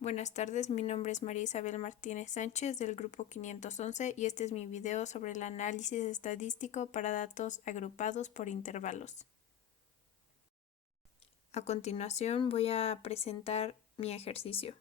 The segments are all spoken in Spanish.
Buenas tardes, mi nombre es María Isabel Martínez Sánchez del grupo 511 y este es mi video sobre el análisis estadístico para datos agrupados por intervalos. A continuación voy a presentar mi ejercicio.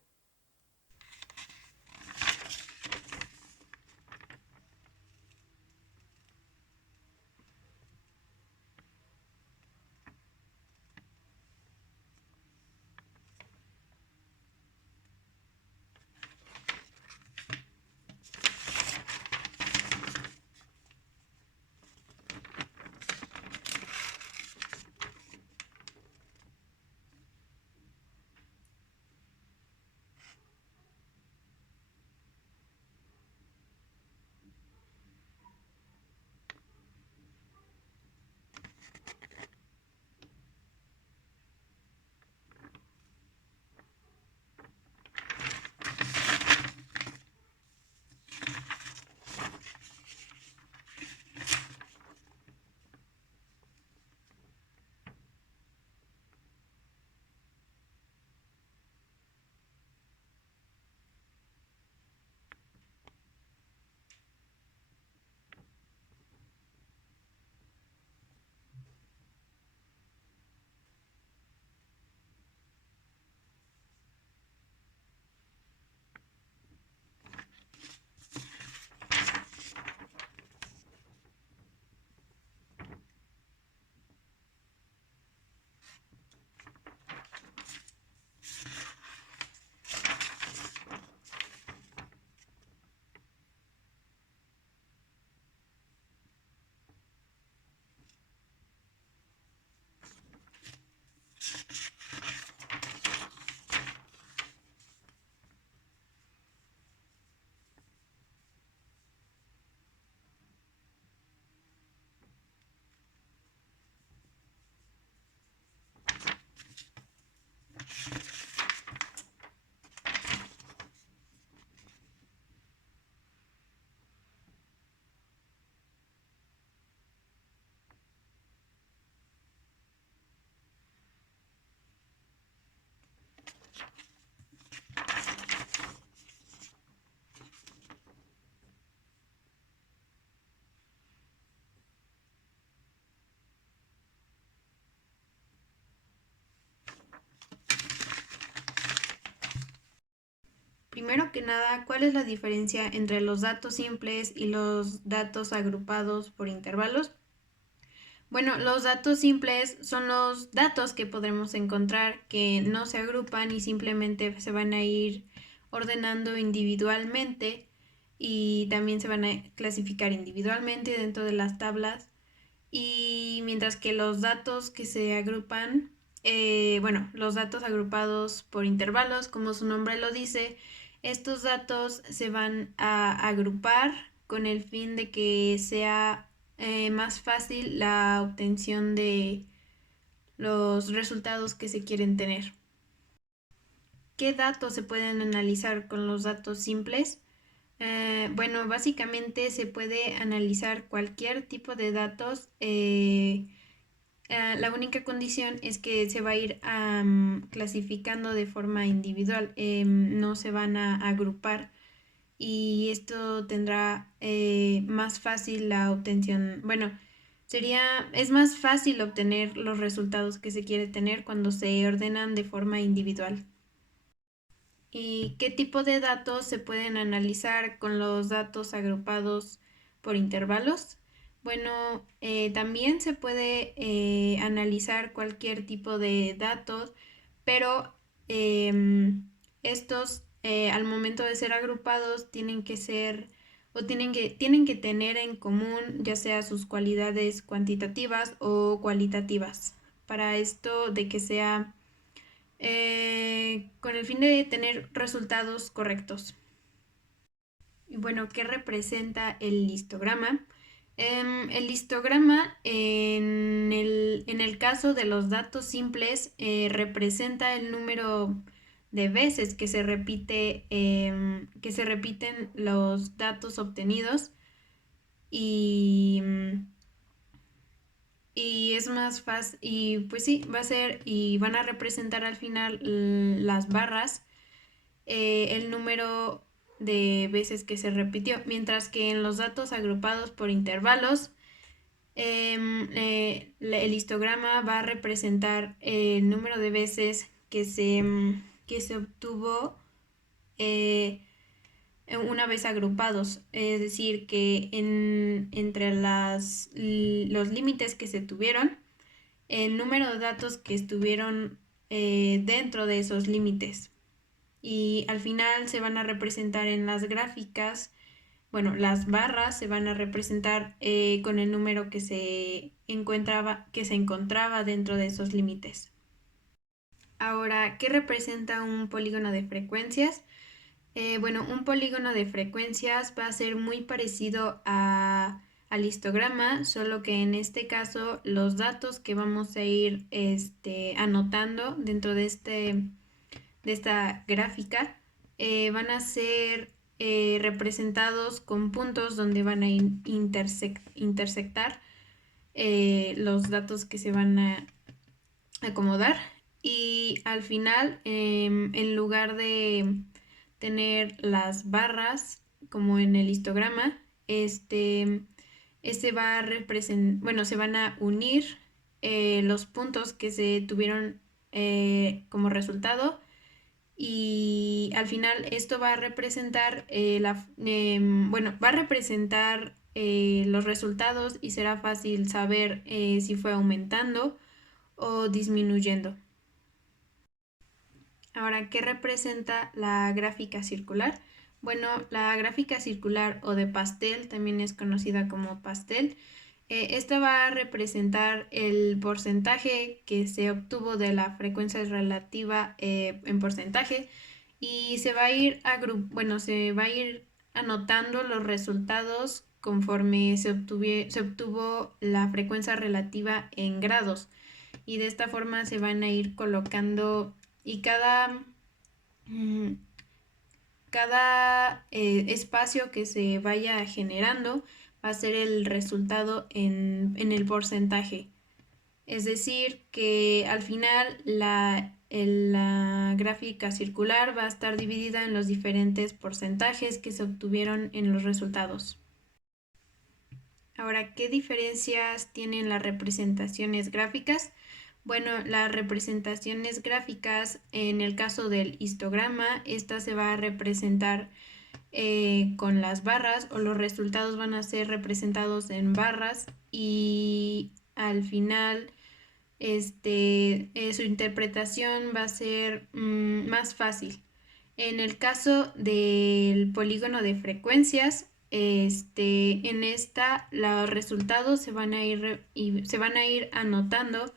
Primero que nada, ¿cuál es la diferencia entre los datos simples y los datos agrupados por intervalos? Bueno, los datos simples son los datos que podremos encontrar que no se agrupan y simplemente se van a ir ordenando individualmente y también se van a clasificar individualmente dentro de las tablas. Y mientras que los datos que se agrupan, los datos agrupados por intervalos, como su nombre lo dice, estos datos se van a agrupar con el fin de que sea más fácil la obtención de los resultados que se quieren tener. ¿Qué datos se pueden analizar con los datos simples? Básicamente se puede analizar cualquier tipo de datos. La única condición es que se va a ir clasificando de forma individual, no se van a agrupar y esto tendrá más fácil la obtención. Es más fácil obtener los resultados que se quiere tener cuando se ordenan de forma individual. ¿Y qué tipo de datos se pueden analizar con los datos agrupados por intervalos? También se puede analizar cualquier tipo de datos, pero estos al momento de ser agrupados tienen que ser o tienen que tener en común ya sea sus cualidades cuantitativas o cualitativas. Para esto de que sea con el fin de tener resultados correctos. Y bueno, ¿qué representa el histograma? El histograma en el caso de los datos simples representa el número de veces que se que se repiten los datos obtenidos y, y es más fácil y pues sí, va a ser y van a representar al final las barras el número de veces que se repitió, mientras que en los datos agrupados por intervalos, el histograma va a representar el número de veces que se obtuvo una vez agrupados, es decir, que entre los límites que se tuvieron, el número de datos que estuvieron dentro de esos límites. Y al final se van a representar en las gráficas, bueno, las barras se van a representar con el número que se encontraba dentro de esos límites. Ahora, ¿qué representa un polígono de frecuencias? Bueno, un polígono de frecuencias va a ser muy parecido al histograma, solo que en este caso los datos que vamos a ir anotando dentro de esta gráfica van a ser representados con puntos donde van a intersectar los datos que se van a acomodar, y al final en lugar de tener las barras como en el histograma, va a bueno, se van a unir los puntos que se tuvieron como resultado, y al final esto va a representar bueno, va a representar los resultados, y será fácil saber si fue aumentando o disminuyendo. Ahora, ¿qué representa la gráfica circular? Bueno, la gráfica circular o de pastel, también es conocida como pastel, esta va a representar el porcentaje que se obtuvo de la frecuencia relativa en porcentaje, y se va a ir anotando los resultados conforme se obtuvo la frecuencia relativa en grados, y de esta forma se van a ir colocando, y cada espacio que se vaya generando va a ser el resultado en el porcentaje. Es decir, que al final la gráfica circular va a estar dividida en los diferentes porcentajes que se obtuvieron en los resultados. Ahora, ¿qué diferencias tienen las representaciones gráficas? Bueno, las representaciones gráficas, en el caso del histograma, esta se va a representar con las barras, o los resultados van a ser representados en barras, y al final su interpretación va a ser más fácil. En el caso del polígono de frecuencias, en los resultados se van a ir anotando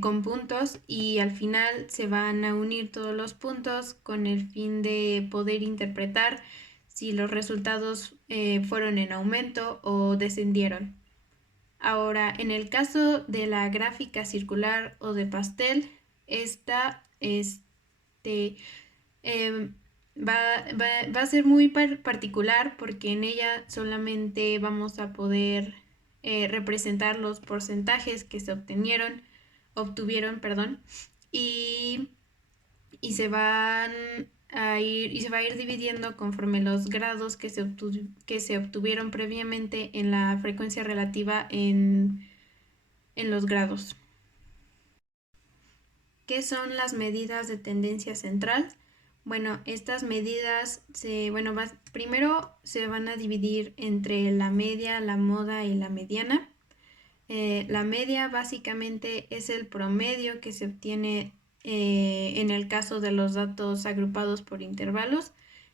con puntos, y al final se van a unir todos los puntos con el fin de poder interpretar si los resultados fueron en aumento o descendieron. Ahora, en el caso de la gráfica circular o de pastel, esta va a ser muy particular, porque en ella solamente vamos a poder representar los porcentajes que se obtuvieron, perdón, y se va a ir dividiendo conforme los grados que se obtuvieron previamente en la frecuencia relativa en los grados. ¿Qué son las medidas de tendencia central? Bueno, estas medidas primero se van a dividir entre la media, la moda y la mediana. La media básicamente es el promedio que se obtiene en el caso de los datos agrupados por intervalos.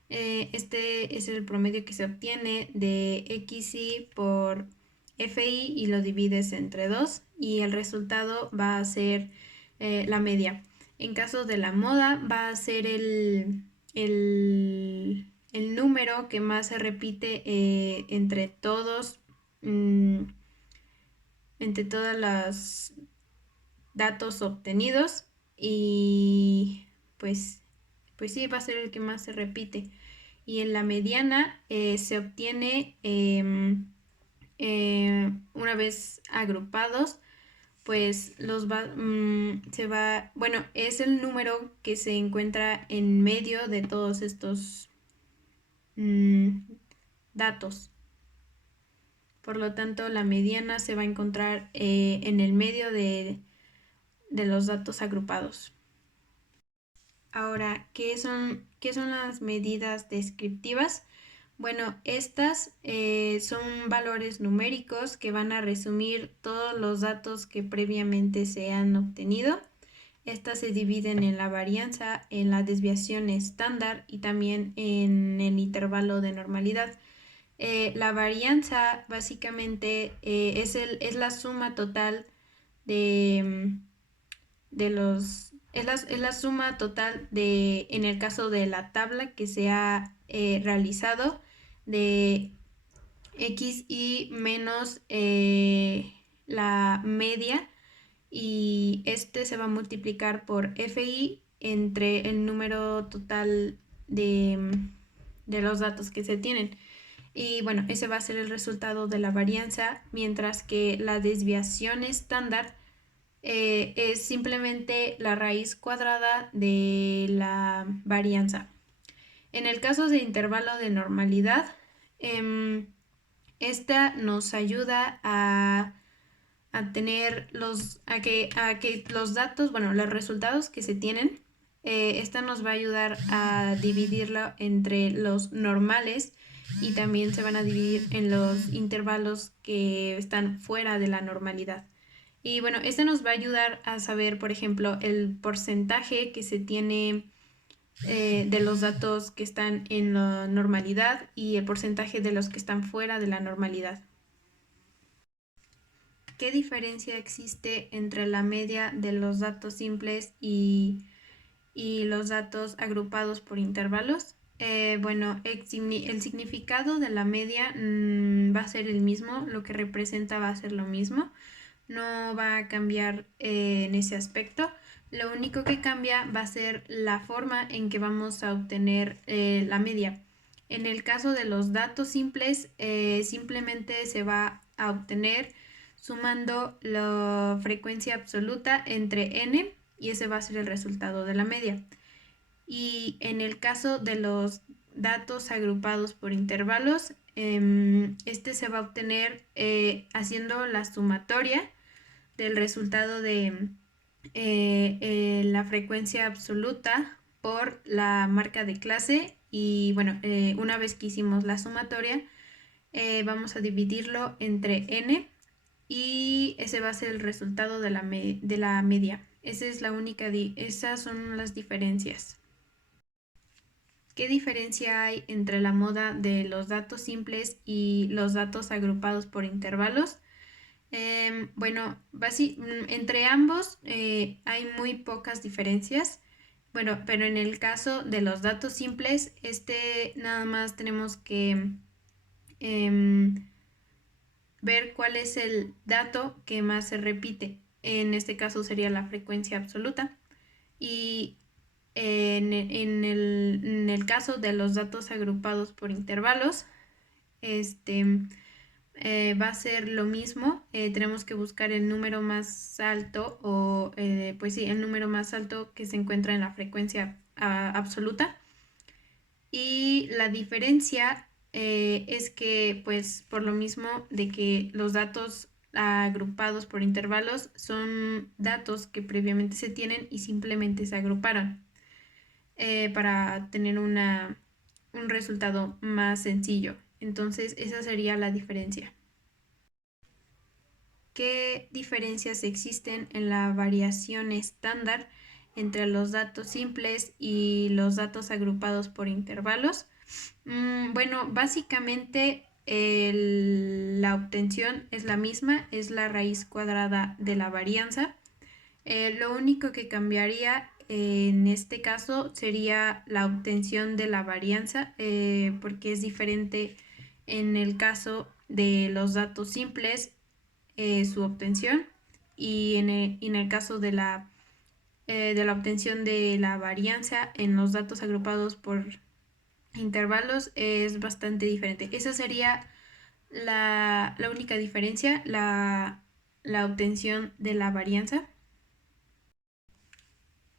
Este es el promedio que se obtiene de XI por FI, y lo divides entre 2, y el resultado va a ser la media. En caso de la moda, va a ser el número que más se repite entre todos los datos obtenidos, y pues sí, va a ser el que más se repite. Y en la mediana se obtiene una vez agrupados, pues bueno, es el número que se encuentra en medio de todos estos mm, datos. Por lo tanto, la mediana se va a encontrar en el medio de los datos agrupados. Ahora, qué son las medidas descriptivas? Bueno, estas son valores numéricos que van a resumir todos los datos que previamente se han obtenido. Estas se dividen en la varianza, en la desviación estándar y también en el intervalo de normalidad. La varianza básicamente es la suma total de los... Es la suma total en el caso de la tabla que se ha realizado de x y menos la media, y este se va a multiplicar por fi entre el número total de los datos que se tienen. Y bueno, ese va a ser el resultado de la varianza, mientras que la desviación estándar es simplemente la raíz cuadrada de la varianza. En el caso de intervalo de normalidad, esta nos ayuda a tener a que los datos, bueno, los resultados que se tienen, esta nos va a ayudar a dividirlo entre los normales y también se van a dividir en los intervalos que están fuera de la normalidad. Y bueno, este nos va a ayudar a saber, por ejemplo, el porcentaje que se tiene de los datos que están en la normalidad y el porcentaje de los que están fuera de la normalidad. ¿Qué diferencia existe entre la media de los datos simples y los datos agrupados por intervalos? Bueno, el significado de la media va a ser el mismo, lo que representa va a ser lo mismo, no va a cambiar en ese aspecto. Lo único que cambia va a ser la forma en que vamos a obtener la media. En el caso de los datos simples, simplemente se va a obtener sumando la frecuencia absoluta entre n, y ese va a ser el resultado de la media. Y en el caso de los datos agrupados por intervalos, este se va a obtener haciendo la sumatoria del resultado de la frecuencia absoluta por la marca de clase. Y bueno, una vez que hicimos la sumatoria, vamos a dividirlo entre n, y ese va a ser el resultado de la media. Esas son las diferencias. ¿Qué diferencia hay entre la moda de los datos simples y los datos agrupados por intervalos? Bueno, entre ambos hay muy pocas diferencias. Bueno, pero en el caso de los datos simples, nada más tenemos que ver cuál es el dato que más se repite. En este caso sería la frecuencia absoluta. Y en el caso de los datos agrupados por intervalos, va a ser lo mismo. Tenemos que buscar el número más alto, o pues sí, el número más alto que se encuentra en la frecuencia absoluta. Y la diferencia es que, pues, por lo mismo de que los datos agrupados por intervalos son datos que previamente se tienen y simplemente se agruparon para tener un resultado más sencillo. Entonces, esa sería la diferencia. ¿Qué diferencias existen en la variación estándar entre los datos simples y los datos agrupados por intervalos? Bueno, básicamente la obtención es la misma, es la raíz cuadrada de la varianza. Lo único que cambiaría en este caso sería la obtención de la varianza, porque es diferente en el caso de los datos simples su obtención, y en el caso de la obtención de la varianza en los datos agrupados por intervalos es bastante diferente. Esa sería la única diferencia. la obtención de la varianza.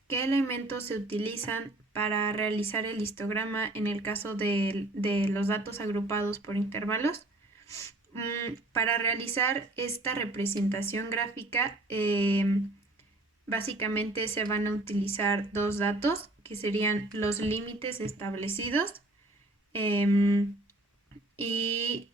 ¿Qué elementos se utilizan para realizar el histograma en el caso de los datos agrupados por intervalos? Para realizar esta representación gráfica, básicamente se van a utilizar dos datos, que serían los límites establecidos y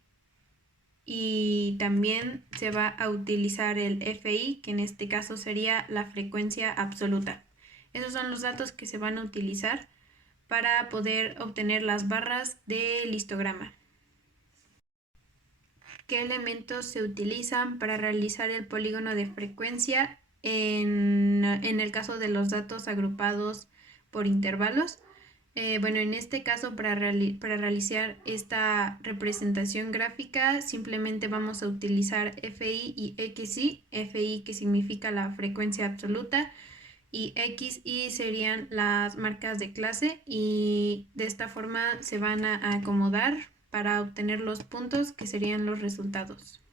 también se va a utilizar el FI, que en este caso sería la frecuencia absoluta. Esos son los datos que se van a utilizar para poder obtener las barras del histograma. ¿Qué elementos se utilizan para realizar el polígono de frecuencia en el caso de los datos agrupados por intervalos? Bueno, en este caso, para realizar esta representación gráfica, simplemente vamos a utilizar FI y XI. FI, que significa la frecuencia absoluta, y XI serían las marcas de clase, y de esta forma se van a acomodar para obtener los puntos que serían los resultados.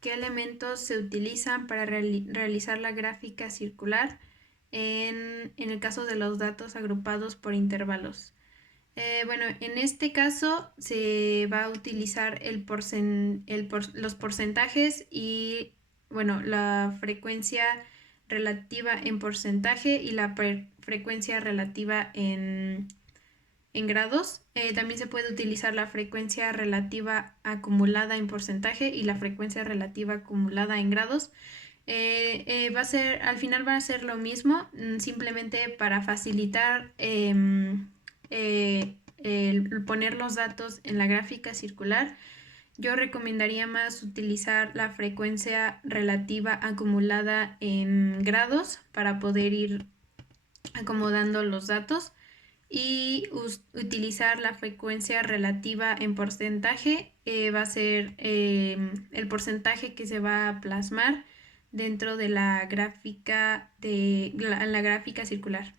¿Qué elementos se utilizan para realizar la gráfica circular en el caso de los datos agrupados por intervalos? Bueno, en este caso se va a utilizar los porcentajes y, bueno, la frecuencia relativa en porcentaje y la frecuencia relativa en grados. También se puede utilizar la frecuencia relativa acumulada en porcentaje y la frecuencia relativa acumulada en grados. Al final va a ser lo mismo, simplemente para facilitar el poner los datos en la gráfica circular. Yo recomendaría más utilizar la frecuencia relativa acumulada en grados para poder ir acomodando los datos, y utilizar la frecuencia relativa en porcentaje. Va a ser el porcentaje que se va a plasmar dentro de la gráfica circular.